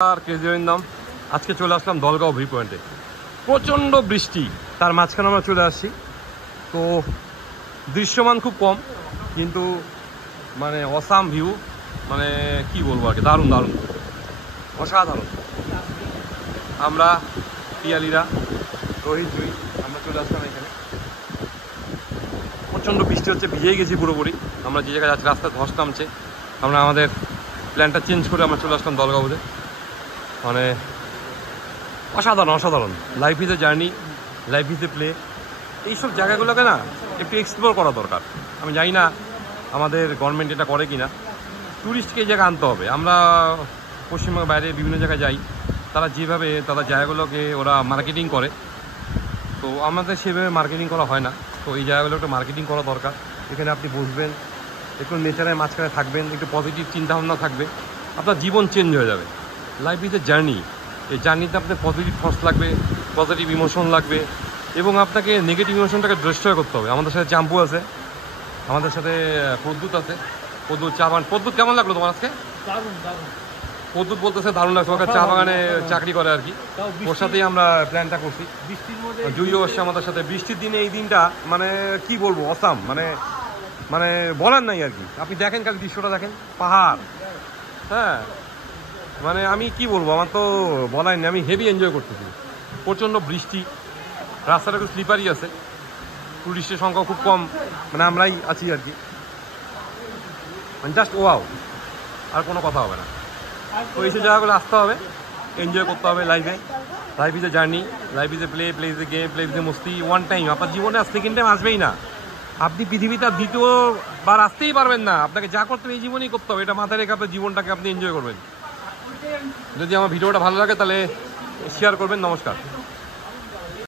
আর কেজিওর নাম আজকে চলে আসলাম দলগাঁও ভিউ পয়েন্টে। প্রচণ্ড বৃষ্টি, তার মাঝখানে আমরা চলে আসছি। তো দৃশ্যমান খুব কম, কিন্তু মানে অসাম ভিউ, মানে কি বলবো আর কি, দারুণ দারুণ অসাধারণ। আমরা পিয়ালিরা রোহিত জুই আমরা চলে আসলাম এখানে। প্রচণ্ড বৃষ্টি হচ্ছে, ভিজেই গেছি পুরোপুরি। আমরা যে জায়গায় যাচ্ছি রাস্তায় ধস নামছে। আমরা আমাদের প্ল্যানটা চেঞ্জ করে আমরা চলে আসলাম দলগাঁওতে। মানে অসাধারণ অসাধারণ। Life is a journey, life is a play. এইসব জায়গাগুলোকে না একটু এক্সপ্লোর করা দরকার। আমি জানি না আমাদের গভর্নমেন্ট এটা করে কি না। ট্যুরিস্টকে এই জায়গায় আনতে হবে। আমরা পশ্চিমবঙ্গের বাইরে বিভিন্ন জায়গায় যাই, তারা যেভাবে তাদের জায়গাগুলোকে ওরা মার্কেটিং করে, তো আমাদের সেভাবে মার্কেটিং করা হয় না। তো এই জায়গাগুলো একটু মার্কেটিং করা দরকার। এখানে আপনি বসবেন, একটু নেচারের মাঝখানে থাকবেন, একটু পজিটিভ চিন্তাভাবনা থাকবে, আপনার জীবন চেঞ্জ হয়ে যাবে। Life is a journey. এই জার্নিতে আপনার পজিটিভ থটস লাগবে, পজিটিভ ইমোশন লাগবে, এবং আপনাকে নেগেটিভ ইমোশনটাকে ডিস্ট্রয় করতে হবে। আমাদের সাথে চাম্পু আছে, আমাদের সাথে প্রদ্যুৎ আছে। প্রদ্যুৎ চা বাগান। প্রদ্যুৎ কেমন লাগলো তোমার আজকে? প্রদ্যুৎ বলতেছে দারুণ লাগছে, ওকে চা বাগানে চাকরি করে আর কি। ওর সাথেই আমরা প্ল্যানটা করছি। জুইও আসছে আমাদের সাথে। বৃষ্টির দিনে এই দিনটা মানে কি বলবো, অসাম, মানে মানে বলার নাই আর কি। আপনি দেখেন খালি দৃশ্যটা দেখেন, পাহাড়, হ্যাঁ, মানে আমি কি বলবো, আমার তো বলাই নেই। আমি হেভি এনজয় করতেছি। প্রচণ্ড বৃষ্টি, রাস্তাটা একটু স্লিপারই আছে, টুরিস্টের সংখ্যা খুব কম, মানে আমরাই আছি আর কি। মানে জাস্ট ওয়াও, আর কোনো কথা হবে না। তো এইসব জায়গাগুলো আসতে হবে, এনজয় করতে হবে লাইফে। Life is a journey, life is a play, play is a game, play is a মস্তি। ওয়ান টাইম, আপনার জীবনে আর সেকেন্ড টাইম আসবেই না। আপনি পৃথিবীতে আর দ্বিতীয়বার আসতেই পারবেন না। আপনাকে যা করতে হবে এই জীবনেই করতে হবে। এটা মাথায় রেখে আপনার জীবনটাকে আপনি এনজয় করবেন। যদি আমার ভিডিওটা ভালো লাগে তাহলে শেয়ার করবেন। নমস্কার।